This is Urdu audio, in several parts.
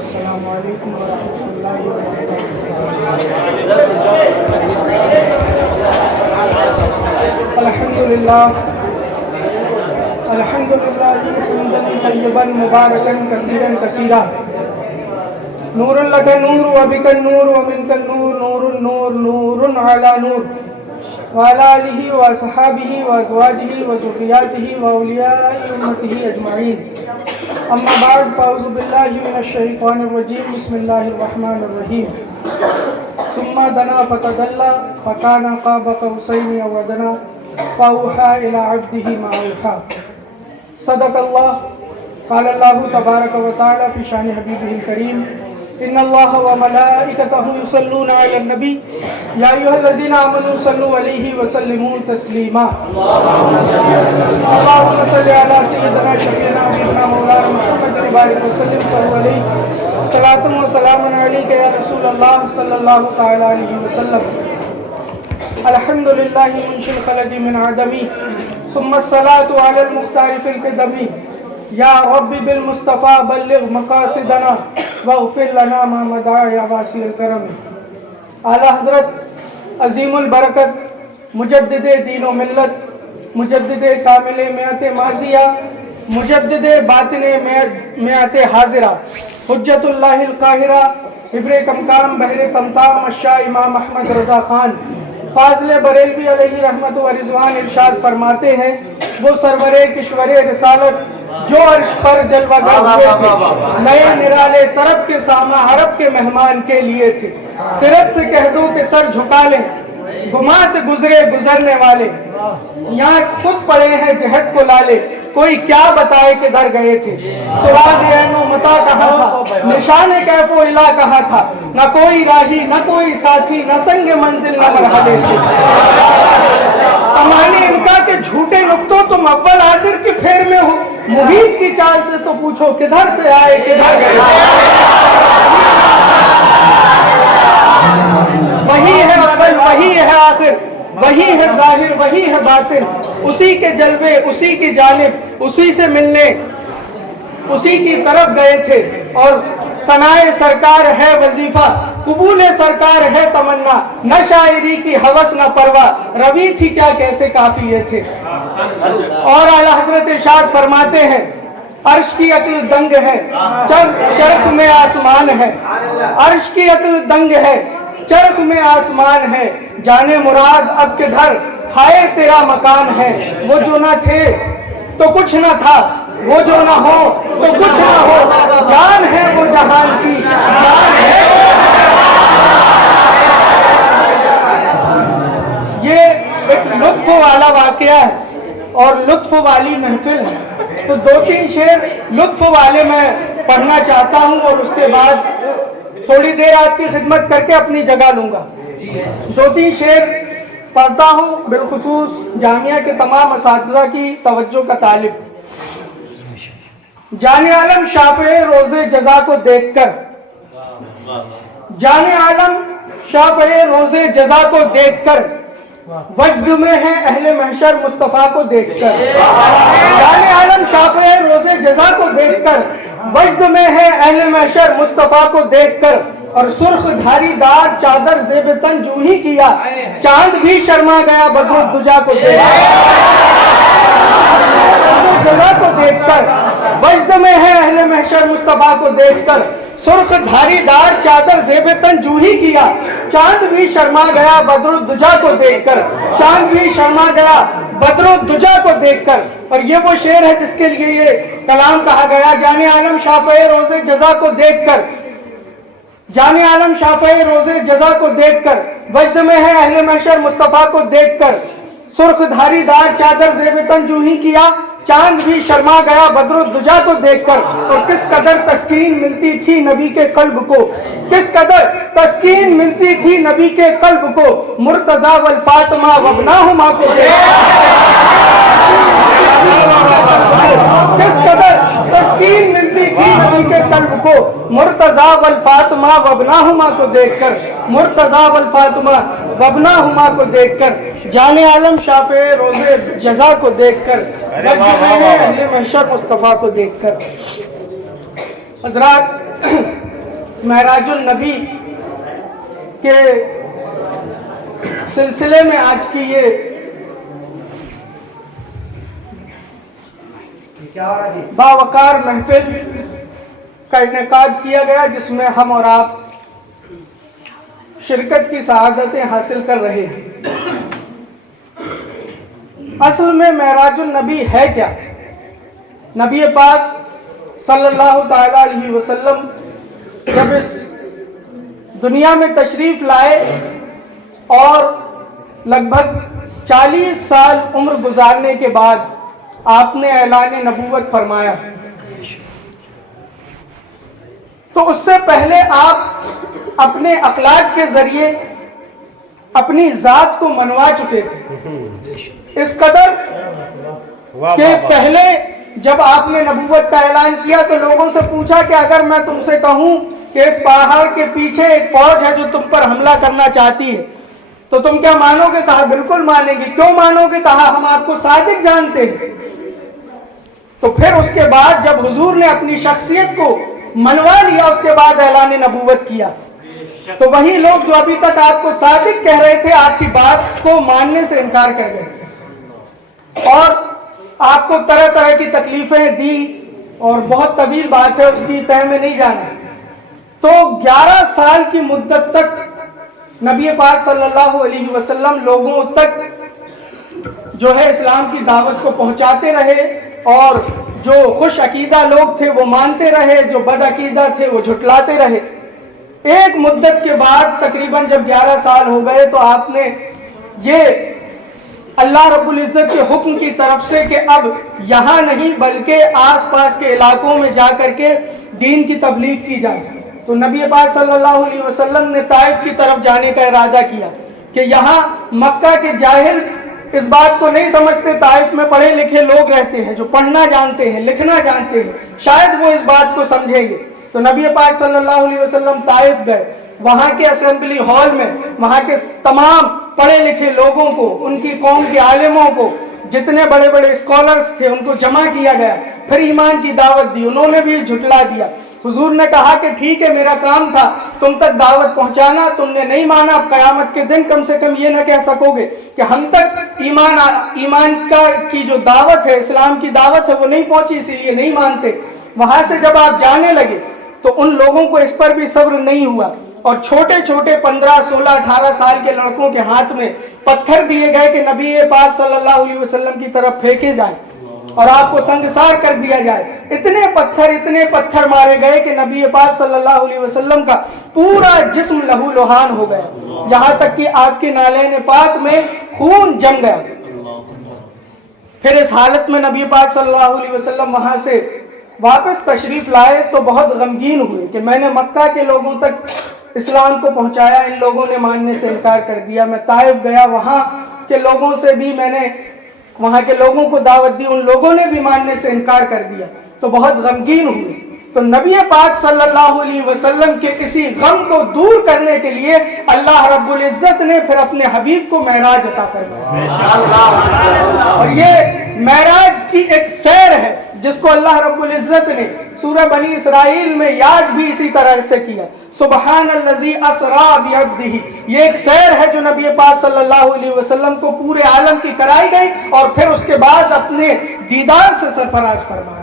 السلام علیکم ورحمۃ اللہ وبرکاتہ۔ الحمدللہ حمدا طیبا مبارکا کثیرا کثیرا، نور لک نور وبک النور ومنک النور، نور النور نور علی نور، وعلی آلہ واصحابہ وازواجہ وذریاتہ واولیاء امتہ اجمعین، اما بعد فاعوذ باللہ من الشیطان الرجیم، بسم اللہ الرحمن الرحیم۔ ثم دنا فتدلی فکان قاب قوسین او ادنی فاوحی الی عبدہ ما اوحی۔ صدق اللہ۔ قال اللہ تبارک و تعالی فی شان حبیبہ الکریم، ان اللہ وملائکتہ یصلون علی النبی یا ایھا الذین آمنوا صلوا علیہ وسلموا تسلیما۔ اللہم صل علی سیدنا شفیعنا حبیبنا مولانا محمد وبارک وسلم صلوا علیہ، صلاۃ و سلام علیک یا رسول اللہ صلی اللہ تعالی علیہ وسلم۔ الحمدللہ منشی الخلق من عدمی، ثم الصلاۃ علی المختار فی القدم، یا رب بالمصطفیٰ بلغ مقاصدنا واغفر لنا ما مدعا یا واسع الکرم۔ اعلیٰ حضرت عظیم البرکت مجدد دین و ملت، مجدد کامل میعت ماضیہ، مجدد باطن میعت حاضرہ، حجت اللہ القاہرہ، ابر کمکام بحر طمطام الشاہ امام احمد رضا خان فاضل بریلوی علیہ رحمت و رضوان ارشاد فرماتے ہیں، وہ سرور کشور رسالت جو عرش پر جلوہ گر ہوئے تھے، نئے نرالے طرب کے سامع عرب کے مہمان کے لیے تھے۔ خرد سے کہہ دو کہ سر جھکا لیں، گما سے گزرے گزرنے والے، یہاں خود پڑے ہیں جہد کو لالے، کوئی کیا بتائے کہ در گئے تھے۔ سراغ عین و متا کہاں تھا، نشان کیف و الا کہاں تھا، نہ کوئی راہی نہ کوئی ساتھی، نہ سنگ منزل نہ مرحلے تھے۔ امانے ان کا کہ جھوٹے نقطوں تم اول آخر کی پھیر میں ہو، محیط کی چال سے تو پوچھو کدھر سے آئے کدھر گئے۔ وہی ہے اول وہی ہے آخر، وہی ہے ظاہر وہی ہے باطن، اسی کے جلوے اسی کی جانب، اسی سے ملنے اسی کی طرف گئے تھے۔ اور ثنائے سرکار ہے وظیفہ، قبول سرکار ہے تمنا، نہ شاعری کی ہوس نہ پرواہ، روی تھی کیا کیسے کافیے تھے۔ اور اعلیٰ حضرت ارشاد فرماتے ہیں، عرش کی عقل دنگ ہے چرخ میں آسمان ہے، عرش کی عقل دنگ ہے چرخ میں آسمان ہے، جانے مراد اب کدھر ہائے تیرا مکان ہے۔ وہ جو نہ تھے تو کچھ نہ تھا، وہ جو نہ ہو تو کچھ نہ ہو، جان ہے وہ جہان کی جان ہے۔ یہ ایک لطف والا واقعہ ہے اور لطف والی محفل ہے، تو دو تین شعر لطف والے میں پڑھنا چاہتا ہوں اور اس کے بعد تھوڑی دیر آپ کی خدمت کر کے اپنی جگہ لوں گا۔ دو تین شعر پڑھتا ہوں، بالخصوص جامعہ کے تمام اساتذہ کی توجہ کا طالب۔ جان عالم شافع روز جزا کو دیکھ کر، جان عالم شافع روز جزا کو دیکھ کر، وجد میں ہے اہل محشر مصطفیٰ کو دیکھ کر۔ جان عالم شافع روز جزا کو دیکھ کر، وجد میں ہے اہل محشر مصطفیٰ کو دیکھ کر، اور سرخ دھاری دار چادر زیب تن جو ہی کیا، چاند بھی شرما گیا بدر الدجا کو دیکھ کر۔ وجد میں ہے اہل محشر مصطفیٰ کو دیکھ کر، سرخ دھاری دار چادر زیب تن جو ہی کیا، چاند بھی شرما گیا بدر الدجا کو دیکھ کر، چاند بھی شرما گیا بدر الدجا کو دیکھ کر۔ اور یہ وہ شعر ہے جس کے لیے یہ کلام کہا گیا، جان عالم شافع روز جزا کو دیکھ کر، جان عالم شافع روز جزا کو دیکھ کر، وجد میں ہے اہل محشر مصطفیٰ کو دیکھ کر، سرخ دھاری دار چادر زیب تن جو ہی کیا، چاند بھی شرما گیا بدر الدجا کو دیکھ کر، اور کس قدر تسکین ملتی تھی نبی کے قلب کو، کس قدر تسکین ملتی تھی نبی کے قلب کو، مرتضیٰ والفاطمہ وابناہما کو دیکھ کس قدر تسکین ملتی تھی نبی کے قلب کو، مرتضیٰ والفاطمہ وابناہما کو دیکھ کر، مرتضیٰ والفاطمہ وابناہما کو دیکھ کر، جان عالم شافع روزے جزا کو دیکھ کر، اہل محشر مصطفیٰ کو دیکھ کر۔ حضرات، معراج النبی کے سلسلے میں آج کی یہ باوقار محفل کا انعقاد کیا گیا، جس میں ہم اور آپ شرکت کی سعادتیں حاصل کر رہے ہیں۔ اصل میں معراج النبی ہے کیا؟ نبی پاک صلی اللہ تعالی علیہ وسلم جب اس دنیا میں تشریف لائے اور لگ بھگ 40 سال عمر گزارنے کے بعد آپ نے اعلان نبوت فرمایا، تو اس سے پہلے آپ اپنے اخلاق کے ذریعے اپنی ذات کو منوا چکے تھے، اس قدر کہ پہلے جب آپ نے نبوت کا اعلان کیا تو لوگوں سے پوچھا کہ اگر میں تم سے کہوں کہ اس پہاڑ کے پیچھے ایک فوج ہے جو تم پر حملہ کرنا چاہتی ہے تو تم کیا مانو گے؟ کہا بالکل مانیں گے۔ کیوں مانو گے؟ کہا ہم آپ کو صادق جانتے ہیں۔ تو پھر اس کے بعد جب حضور نے اپنی شخصیت کو منوا لیا، اس کے بعد اعلان نبوت کیا، تو وہی لوگ جو ابھی تک آپ کو صادق کہہ رہے تھے آپ کی بات کو ماننے سے انکار کر گئے اور آپ کو طرح طرح کی تکلیفیں دی، اور بہت طویل بات ہے، اس کی تہ میں نہیں جانا۔ تو 11 سال کی مدت تک نبی پاک صلی اللہ علیہ وسلم لوگوں تک جو ہے اسلام کی دعوت کو پہنچاتے رہے، اور جو خوش عقیدہ لوگ تھے وہ مانتے رہے، جو بد عقیدہ تھے وہ جھٹلاتے رہے۔ ایک مدت کے بعد تقریباً جب 11 سال ہو گئے تو آپ نے یہ اللہ رب العزت کے حکم کی طرف سے کہ اب یہاں نہیں بلکہ آس پاس کے علاقوں میں جا کر کے دین کی تبلیغ کی جائے، تو نبی پاک صلی اللہ علیہ وسلم نے طائف کی طرف جانے کا ارادہ کیا کہ یہاں مکہ کے جاہل اس بات کو نہیں سمجھتے، طائف میں پڑھے لکھے لوگ رہتے ہیں جو پڑھنا جانتے ہیں لکھنا جانتے ہیں، شاید وہ اس بات کو سمجھیں گے۔ تو نبی پاک صلی اللہ علیہ وسلم طائف گئے، وہاں کے اسمبلی ہال میں وہاں کے تمام پڑھے لکھے لوگوں کو، ان کی قوم کے عالموں کو، جتنے بڑے بڑے اسکالرز تھے ان کو جمع کیا گیا، پھر ایمان کی دعوت دی، انہوں نے بھی جھٹلا دیا۔ حضور نے کہا کہ ٹھیک ہے، میرا کام تھا تم تک دعوت پہنچانا، تم نے نہیں مانا، اب قیامت کے دن کم سے کم یہ نہ کہہ سکو گے کہ ہم تک ایمان کی جو دعوت ہے، اسلام کی دعوت ہے وہ نہیں پہنچی، اسی لیے نہیں مانتے۔ وہاں سے جب آپ جانے لگے تو ان لوگوں کو اس پر بھی صبر نہیں ہوا، اور چھوٹے چھوٹے 15 16 18 سال کے لڑکوں کے ہاتھ میں پتھر دیے گئے کہ نبی پاک صلی اللہ علیہ وسلم کی طرف پھینکے جائیں اور آپ کو سنگسار کر دیا جائے۔ اتنے پتھر مارے گئے کہ نبی پاک صلی اللہ علیہ وسلم کا پورا جسم لہو لہان ہو گیا، یہاں تک کہ آپ کے نالین پاک میں خون جم گیا۔ پھر اس حالت میں نبی پاک صلی اللہ علیہ وسلم وہاں سے واپس تشریف لائے تو بہت غمگین ہوئے کہ میں نے مکہ کے لوگوں تک اسلام کو پہنچایا، ان لوگوں نے ماننے سے انکار کر دیا۔ میں طائف گیا، وہاں کے لوگوں سے بھی میں نے وہاں کے لوگوں کو دعوت دی، ان لوگوں نے بھی ماننے سے انکار کر دیا، تو بہت غمگین ہوئے۔ تو نبی پاک صلی اللہ علیہ وسلم کے اسی غم کو دور کرنے کے لیے اللہ رب العزت نے پھر اپنے حبیب کو معراج عطا فرمایا، اور یہ معراج کی ایک سیر ہے جس کو اللہ رب العزت نے سورہ بنی اسرائیل میں یاد بھی اسی طرح سے کیا، سبحان الذی اسری بعبدہ۔ یہ ایک سیر ہے جو نبی پاک صلی اللہ علیہ وسلم کو پورے عالم کی کرائی گئی، اور پھر اس کے بعد اپنے دیدار سے سرفراز فرمایا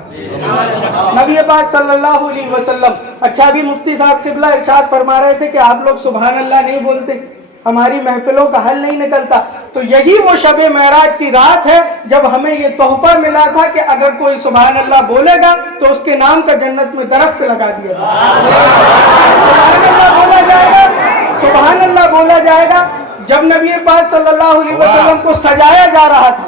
نبی پاک صلی اللہ علیہ وسلم۔ اچھا، ابھی مفتی صاحب قبلہ ارشاد فرما رہے تھے کہ آپ لوگ سبحان اللہ نہیں بولتے، ہماری محفلوں کا حل نہیں نکلتا، تو یہی وہ شب معراج کی رات ہے جب ہمیں یہ تحفہ ملا تھا کہ اگر کوئی سبحان اللہ بولے گا تو اس کے نام کا جنت میں درخت لگا دیا سبحان اللہ بولا جائے گا، سبحان اللہ بولا جائے گا۔ جب نبی پاک صلی اللہ علیہ وسلم کو سجایا جا رہا تھا،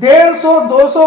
150-200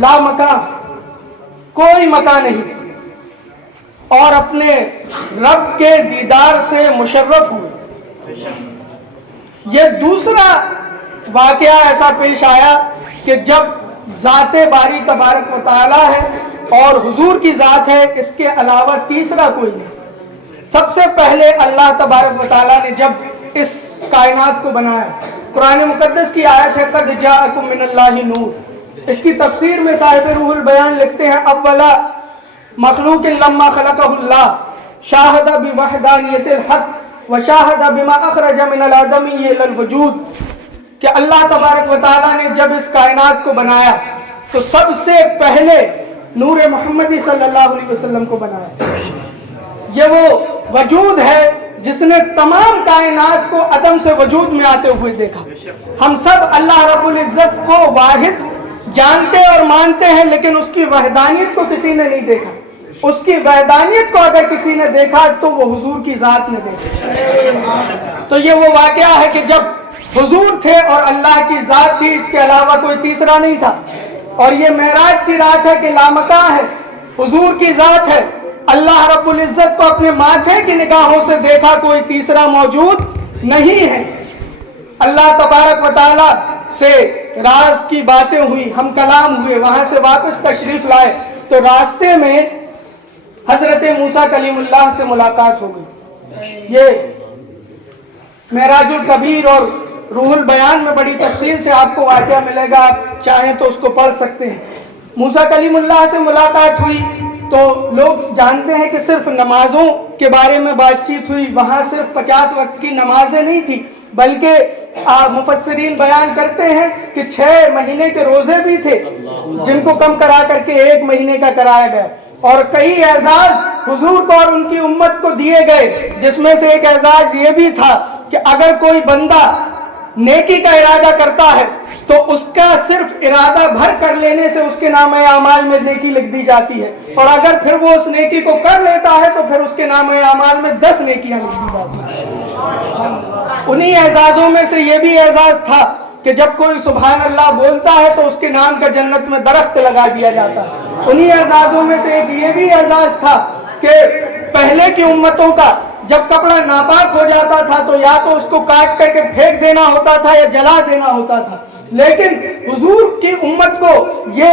لا مکان، کوئی مکان نہیں، اور اپنے رب کے دیدار سے مشرف ہوئے۔ یہ دوسرا واقعہ ایسا پیش آیا کہ جب ذات باری تبارک و تعالی ہے اور حضور کی ذات ہے، اس کے علاوہ تیسرا کوئی نہیں۔ سب سے پہلے اللہ تبارک و تعالی نے جب اس کائنات کو بنایا، قرآن مقدس کی آیت ہے قد جاءکم من اللہ نور، اس کی تفسیر میں صاحب روح البیان لکھتے ہیں اولا مخلوق لما خلقہ اللہ شاہد بوحدانیت الحق وشاہد بما اخرج من العدمی الی الوجود، کہ اللہ تبارک و تعالیٰ نے جب اس کائنات کو بنایا تو سب سے پہلے نور محمدی صلی اللہ علیہ وسلم کو بنایا۔ یہ وہ وجود ہے جس نے تمام کائنات کو عدم سے وجود میں آتے ہوئے دیکھا۔ ہم سب اللہ رب العزت کو واحد جانتے اور مانتے ہیں، لیکن اس کی وحدانیت کو کسی نے نہیں دیکھا۔ اس کی وحدانیت کو اگر کسی نے دیکھا تو وہ حضور کی ذات نے دیکھا۔ تو یہ وہ واقعہ ہے کہ جب حضور تھے اور اللہ کی ذات تھی، اس کے علاوہ کوئی تیسرا نہیں تھا، اور یہ معراج کی رات ہے کہ لامکاں ہے، حضور کی ذات ہے، اللہ رب العزت کو اپنے ماتھے کی نگاہوں سے دیکھا، کوئی تیسرا موجود نہیں ہے۔ اللہ تبارک و تعالی سے راز کی باتیں ہوئی، ہم کلام ہوئے، وہاں سے واپس تشریف لائے تو راستے میں حضرت موسیٰ کلیم اللہ سے ملاقات ہو گئی۔ یہ معراج الکبیر اور روح البیان میں بڑی تفصیل سے آپ کو واقعہ ملے گا، آپ چاہیں تو اس کو پڑھ سکتے ہیں۔ موسیٰ کلیم اللہ سے ملاقات ہوئی تو لوگ جانتے ہیں کہ صرف نمازوں کے بارے میں بات چیت ہوئی، وہاں صرف 50 وقت کی نمازیں نہیں تھی، بلکہ مفسرین بیان کرتے ہیں کہ 6 مہینے کے روزے بھی تھے جن کو کم کرا کر کے 1 مہینے کا کرایا گیا، اور کئی اعزاز حضور کو اور ان کی امت کو دیے گئے، جس میں سے ایک اعزاز یہ بھی تھا کہ اگر کوئی بندہ نیکی کا ارادہ کرتا ہے تو اس کا صرف ارادہ بھر کر لینے سے اس کے نامہ اعمال میں نیکی لکھ دی جاتی ہے، اور اگر پھر وہ اس نیکی کو کر لیتا ہے تو پھر اس کے نامہ اعمال میں 10 نیکیاں لکھ دی جاتی ہیں۔ انہی اعزازوں میں سے یہ بھی اعزاز تھا کہ جب کوئی سبحان اللہ بولتا ہے تو اس کے نام کا جنت میں درخت لگا دیا جاتا ہے۔ انہی اعزازوں میں سے ایک یہ بھی اعزاز تھا کہ پہلے کی امتوں کا جب کپڑا ناپاک ہو جاتا تھا تو یا تو اس کو کاٹ کر کے پھینک دینا ہوتا تھا یا جلا دینا ہوتا تھا، لیکن حضور کی امت کو یہ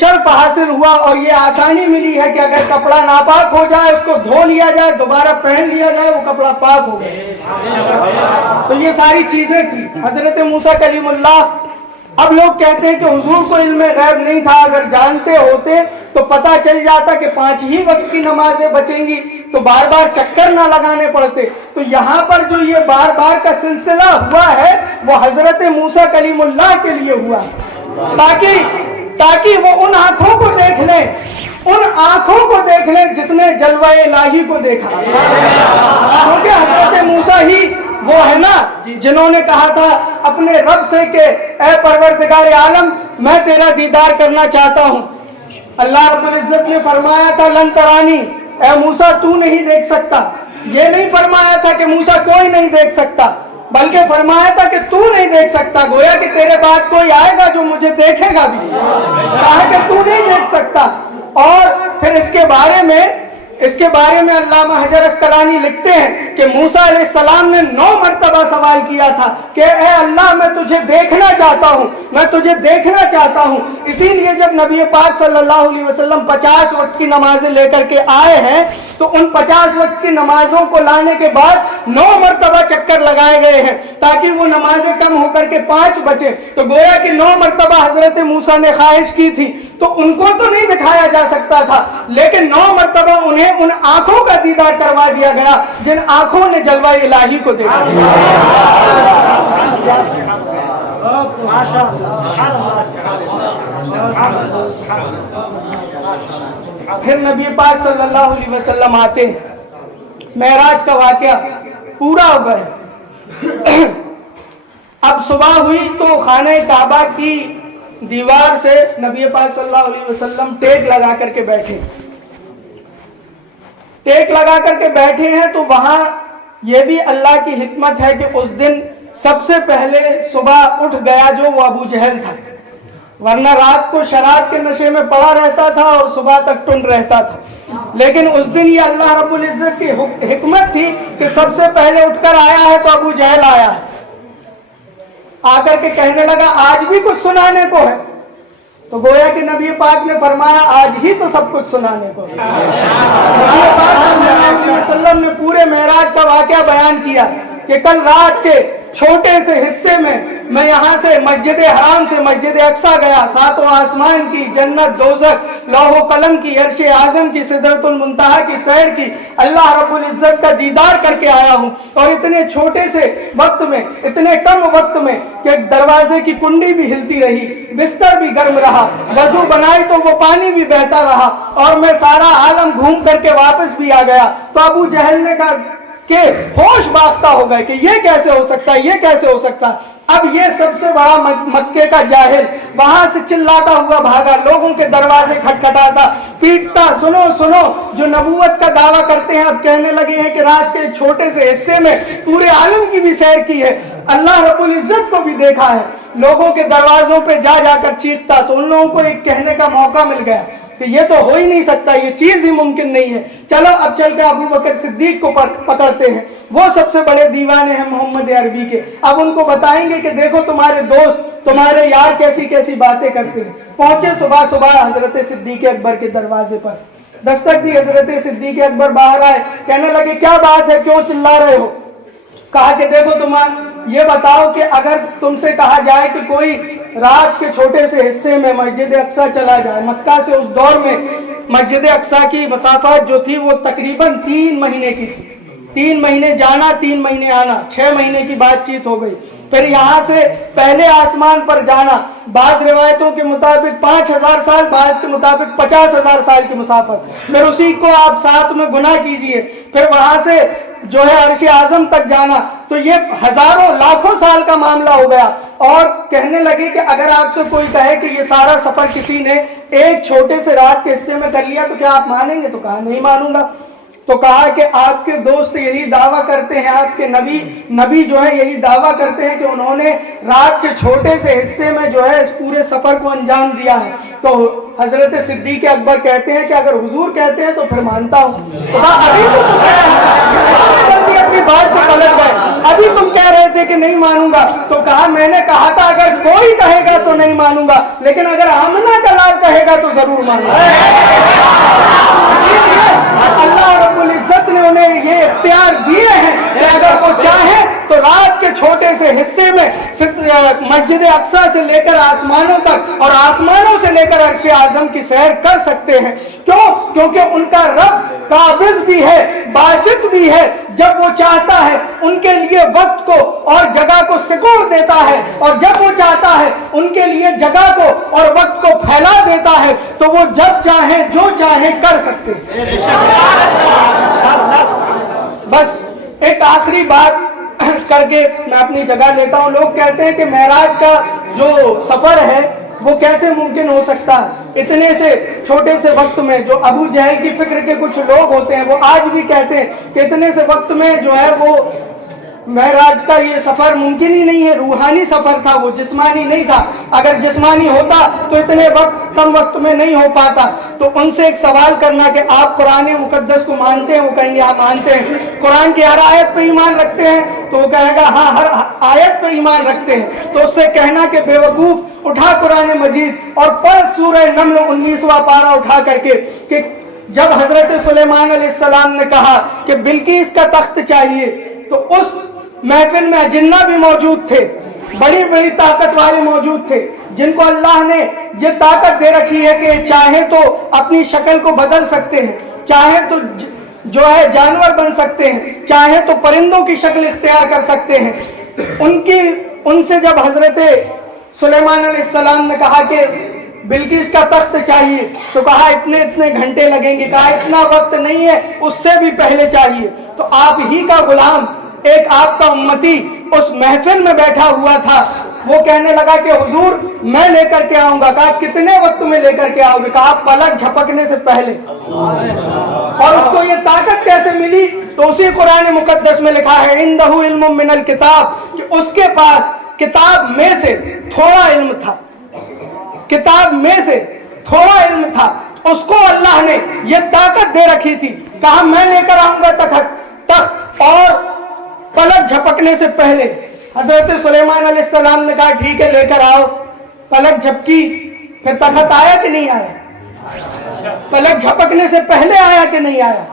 شرف حاصل ہوا اور یہ آسانی ملی ہے کہ اگر کپڑا ناپاک ہو جائے اس کو دھو لیا جائے، دوبارہ پہن لیا جائے، وہ کپڑا پاک ہو گیا۔ تو یہ ساری چیزیں تھی۔ حضرت موسیٰ کلیم اللہ، اب لوگ کہتے ہیں کہ حضور کو علم غیب نہیں تھا، اگر جانتے ہوتے تو پتہ چل جاتا کہ 5 ہی وقت کی نمازیں بچیں گی تو بار بار چکر نہ لگانے پڑتے۔ تو یہاں پر جو یہ بار بار کا سلسلہ ہوا ہے وہ حضرت موسیٰ کلیم اللہ کے لیے ہوا، تاکہ وہ ان آنکھوں کو دیکھ لیں، ان آنکھوں کو دیکھ لیں جس نے جلوہ الہی کو دیکھا، کیونکہ حضرت موسیٰ ہی وہ ہے نا جنہوں نے کہا تھا اپنے رب سے کہ اے پروردگار عالم میں تیرا دیدار کرنا چاہتا ہوں۔ اللہ رب العزت نے فرمایا تھا لن ترانی، اے موسیٰ تو نہیں دیکھ سکتا۔ یہ نہیں فرمایا تھا کہ موسیٰ کوئی نہیں دیکھ سکتا، بلکہ فرمایا تھا کہ تو نہیں دیکھ سکتا، گویا کہ تیرے بعد کوئی آئے گا جو مجھے دیکھے گا بھی، کہا کہ تو نہیں دیکھ سکتا۔ اور پھر اس کے بارے میں علامہ حجر اسقلانی لکھتے ہیں کہ موسیٰ علیہ السلام نے 9 مرتبہ سوال کیا تھا کہ اے اللہ میں تجھے دیکھنا چاہتا ہوں، میں تجھے دیکھنا چاہتا ہوں۔ اسی لیے جب نبی پاک صلی اللہ علیہ وسلم 50 وقت کی نمازیں لے کر کے آئے ہیں تو ان 50 وقت کی نمازوں کو لانے کے بعد 9 مرتبہ چکر لگائے گئے ہیں تاکہ وہ نمازیں کم ہو کر کے 5 بچے۔ تو گویا کہ 9 مرتبہ حضرت موسیٰ نے خواہش کی تھی تو ان کو تو نہیں دکھایا جا سکتا تھا، لیکن 9 مرتبہ انہیں ان آنکھوں کا دیدار کروا دیا گیا جن آنکھوں نے جلوہ الہی کو دیکھا۔ پھر نبی پاک صلی اللہ علیہ وسلم آتے ہیں، معراج کا واقعہ پورا ہو گیا۔ اب صبح ہوئی تو خانہ کعبہ کی دیوار سے نبی پاک صلی اللہ علیہ وسلم ٹیک لگا کر کے بیٹھے ہیں تو وہاں یہ بھی اللہ کی حکمت ہے کہ اس دن سب سے پہلے صبح اٹھ گیا جو وہ ابو جہل تھا، ورنہ رات کو شراب کے نشے میں پڑا رہتا تھا اور صبح تک ٹنڈ رہتا تھا، لیکن اس دن یہ اللہ رب العزت کی حکمت تھی کہ سب سے پہلے اٹھ کر آیا ہے تو ابو جہل آیا ہے، آ کر کے کہنے لگا آج بھی کچھ سنانے کو ہے، تو گویا کہ نبی پاک نے فرمایا آج ہی تو سب کچھ سنانے کو ہے۔ نبی پاک صلی اللہ علیہ وسلم نے پورے معراج کا واقعہ بیان کیا کہ کل رات کے چھوٹے سے حصے میں یہاں سے مسجد حرام سے مسجد اقصیٰ گیا، ساتوں آسمان کی، جنت، دوزخ، لوح و قلم کی، عرش اعظم کی، سدرۃ المنتہا کی سیر کی، اللہ رب العزت کا دیدار کر کے آیا ہوں، اور اتنے چھوٹے سے وقت میں، اتنے کم وقت میں کہ دروازے کی کنڈی بھی ہلتی رہی، بستر بھی گرم رہا، وضو بنائی تو وہ پانی بھی بہتا رہا، اور میں سارا عالم گھوم کر کے واپس بھی آ گیا۔ تو ابو جہل نے کہا کہ ہوش باختہ ہو گئے کہ یہ کیسے ہو سکتا ہے، یہ کیسے ہو سکتا ہے۔ اب یہ سب سے بڑا مکے کا جاہل وہاں سے چلاتا ہوا بھاگا، لوگوں کے دروازے کھٹکھٹاتا، پیٹتا، سنو سنو، جو نبوت کا دعویٰ کرتے ہیں اب کہنے لگے ہیں کہ رات کے چھوٹے سے حصے میں پورے عالم کی بھی سیر کی ہے، اللہ رب العزت کو بھی دیکھا ہے، لوگوں کے دروازوں پہ جا جا کر چیختا۔ تو ان لوگوں کو ایک کہنے کا موقع مل گیا کہ یہ تو ہو ہی نہیں سکتا، یہ چیز ہی ممکن نہیں ہے، چلو اب چل کے ابو بکر صدیق کو پکڑتے ہیں، وہ سب سے بڑے دیوانے ہیں محمد عربی کے، اب ان کو بتائیں گے کہ دیکھو تمہارے دوست، تمہارے یار کیسی کیسی باتیں کرتے ہیں۔ پہنچے صبح صبح حضرت صدیق اکبر کے دروازے پر، دستک دی، حضرت صدیق اکبر باہر آئے، کہنے لگے کیا بات ہے، کیوں چلا رہے ہو؟ کہا کہ دیکھو یہ بتاؤ کہ اگر تم سے کہا جائے کہ کوئی رات کے چھوٹے سے حصے میں مسجد اقصیٰ چلا جائے، مکہ سے اس دور میں مسجد اقصیٰ کی مسافت جو تھی وہ تقریباً 3 مہینے کی تھی، 3 مہینے جانا 3 مہینے آنا، 6 مہینے کی بات چیت ہو گئی، پھر یہاں سے پہلے آسمان پر جانا، بعض روایتوں کے مطابق 5000 سال، بعض کے مطابق 50,000 سال کی مسافت، پھر اسی کو آپ ساتھ میں گنا کیجئے، پھر وہاں سے جو ہے عرش اعظم تک جانا، تو یہ ہزاروں لاکھوں سال کا معاملہ ہو گیا۔ اور کہنے لگے کہ اگر آپ سے کوئی کہے کہ یہ سارا سفر کسی نے ایک چھوٹے سے رات کے حصے میں کر لیا تو کیا آپ مانیں گے؟ تو کہا نہیں مانوں گا۔ تو کہا کہ آپ کے دوست یہی دعویٰ کرتے ہیں، آپ کے نبی جو ہے یہی دعویٰ کرتے ہیں کہ انہوں نے رات کے چھوٹے سے حصے میں جو ہے اس پورے سفر کو انجام دیا ہے۔ تو حضرت صدیق اکبر کہتے ہیں کہ اگر حضور کہتے ہیں تو پھر مانتا ہوں۔ تو ابھی تو جلدی اپنی بات سے پلٹ گئے، ابھی تم کہہ رہے تھے کہ نہیں مانوں گا، تو کہا میں نے کہا تھا اگر کوئی کہے گا تو نہیں مانوں گا، لیکن اگر آمنہ کا لال کہے گا تو ضرور مانوں گا۔ اللہ رب العزت نے انہیں یہ اختیار دیے ہیں کہ اگر وہ چاہیں تو رات کے چھوٹے سے حصے میں مسجد اقصیٰ سے لے کر آسمانوں تک اور آسمانوں سے لے کر عرش اعظم کی سیر کر سکتے ہیں۔ کیوں؟ کیونکہ ان کا رب قابض بھی ہے، باسط بھی ہے، جب وہ چاہتا ہے ان کے لیے وقت کو اور جگہ کو سکوڑ دیتا ہے، اور جب وہ چاہتا ہے ان کے لیے جگہ کو اور وقت کو پھیلا دیتا ہے، تو وہ جب چاہیں جو چاہیں کر سکتے ہیں۔ بس ایک آخری بات کر کے میں اپنی جگہ لیتا ہوں۔ لوگ کہتے ہیں کہ معراج کا جو سفر ہے وہ کیسے ممکن ہو سکتا ہے اتنے سے چھوٹے سے وقت میں؟ جو ابو جہل کی فکر کے کچھ لوگ ہوتے ہیں وہ آج بھی کہتے ہیں کہ اتنے سے وقت میں جو ہے وہ معراج کا یہ سفر ممکن ہی نہیں ہے، روحانی سفر تھا، وہ جسمانی نہیں تھا، اگر جسمانی ہوتا تو اتنے کم وقت میں نہیں ہو پاتا۔ تو ان سے ایک سوال کرنا کہ آپ قرآن مقدس کو مانتے ہیں؟ وہ کہیں گے ہاں مانتے ہیں۔ قرآن کی ہر آیت پہ ایمان رکھتے ہیں؟ تو وہ کہے گا ہاں ہر آیت پہ ایمان رکھتے ہیں۔ تو اس سے کہنا کہ بے وقوف، اٹھا قرآن مجید اور پڑھ سورہ نمل 19واں پارہ اٹھا کر کے کہ جب حضرت سلیمان علیہ السلام نے کہا کہ بلقیس کا تخت چاہیے، تو اس محفل میں اجنہ بھی موجود تھے، بڑی بڑی طاقت والے موجود تھے، جن کو اللہ نے یہ طاقت دے رکھی ہے کہ چاہے تو اپنی شکل کو بدل سکتے ہیں، چاہے تو جو ہے جانور بن سکتے ہیں، چاہے تو پرندوں کی شکل اختیار کر سکتے ہیں۔ ان سے جب حضرت سلیمان علیہ السلام نے کہا کہ بلقیس کا تخت چاہیے، تو کہا اتنے گھنٹے لگیں گے، کہا اتنا وقت نہیں ہے، اس سے بھی پہلے چاہیے۔ تو آپ ہی کا غلام، ایک آپ کا امتی اس محفل میں بیٹھا ہوا تھا، وہ کہنے لگا کہ حضور میں لے کر کے آؤں گا۔ کہا کتنے وقت میں لے کر کے آؤ گے؟ کہا پلک جھپکنے سے پہلے۔ اور اس کو یہ طاقت کیسے ملی؟ تو اسی قرآن مقدس میں لکھا ہے عندہ علم من الکتاب، کہ اس کے پاس کتاب میں سے تھوڑا علم تھا، کتاب میں سے تھوڑا علم تھا، اس کو اللہ نے یہ طاقت دے رکھی تھی، کہا میں لے کر آؤں گا تخت، اور پلک جھپکنے سے پہلے حضرت سلیمان علیہ السلام نے کہا ٹھیک ہے لے کر آؤ، پلک جھپکی، پھر تخت آیا کہ نہیں آیا؟ پلک جھپکنے سے پہلے آیا کہ نہیں آیا؟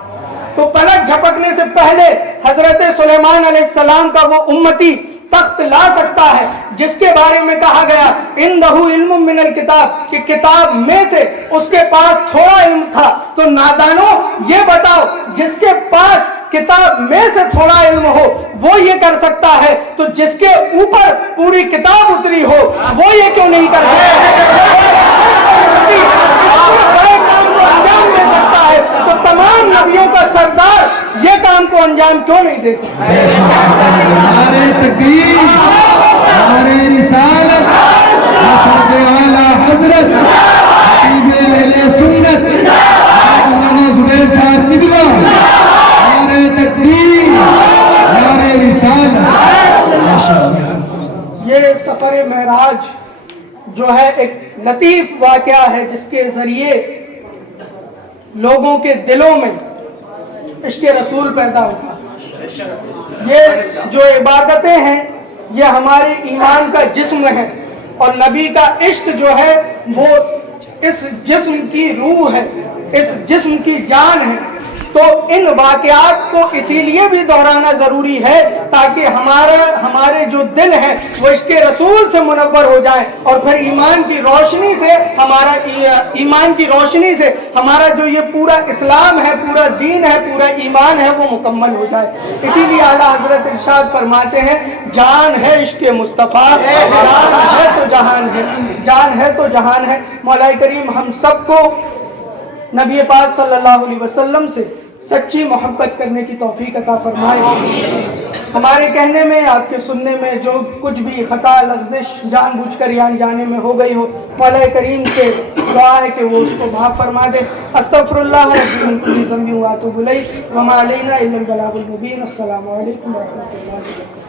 تو پلک جھپکنے سے پہلے حضرت سلیمان علیہ السلام کا وہ امتی تخت لا سکتا ہے جس کے بارے میں کہا گیا اندہ علم من الکتاب، کہ کتاب میں سے اس کے پاس تھوڑا علم تھا۔ تو نادانوں یہ بتاؤ، جس کے پاس کتاب میں سے تھوڑا علم ہو وہ یہ کر سکتا ہے، تو جس کے اوپر پوری کتاب اتری ہو وہ یہ کیوں نہیں کر سکتا ہے؟ تو تمام نبیوں کا سردار یہ کام کو انجام کیوں نہیں دے سکتا؟ ہمارے تکبیر، ہمارے رسالت، حضرت اعلیٰ حضرت خطیب اہل سنت مولانا زبیر صاحب قبلہ، ہمارے تکبیر، ہمارے رسالت۔ یہ سفر معراج جو ہے ایک لطیف واقعہ ہے جس کے ذریعے لوگوں کے دلوں میں عشق رسول پیدا ہوتا ہے۔ یہ جو عبادتیں ہیں یہ ہمارے ایمان کا جسم ہے، اور نبی کا عشق جو ہے وہ اس جسم کی روح ہے، اس جسم کی جان ہے۔ تو ان واقعات کو اسی لیے بھی دہرانا ضروری ہے تاکہ ہمارے جو دل ہیں وہ عشق رسول سے منور ہو جائیں، اور پھر ایمان کی روشنی سے ہمارا جو یہ پورا اسلام ہے، پورا دین ہے، پورا ایمان ہے وہ مکمل ہو جائے۔ اسی لیے اعلیٰ حضرت ارشاد فرماتے ہیں جان ہے عشق مصطفیٰ، جان ہے تو جہان ہے، جان ہے تو جہان ہے۔ مولا کریم ہم سب کو نبی پاک صلی اللہ علیہ وسلم سے سچی محبت کرنے کی توفیق عطا فرمائے۔ ہمارے کہنے میں، آپ کے سننے میں جو کچھ بھی خطا لغزش جان بوجھ کر یا انجانے میں ہو گئی ہو، مولا کریم سے دعا ہے کہ وہ اس کو معاف فرما دے۔ استغفر اللہ ربی من کل ذنب واتوب الیہ وما علینا الا البلاغ المبین۔ السلام علیکم ورحمۃ اللہ وبرکاتہ۔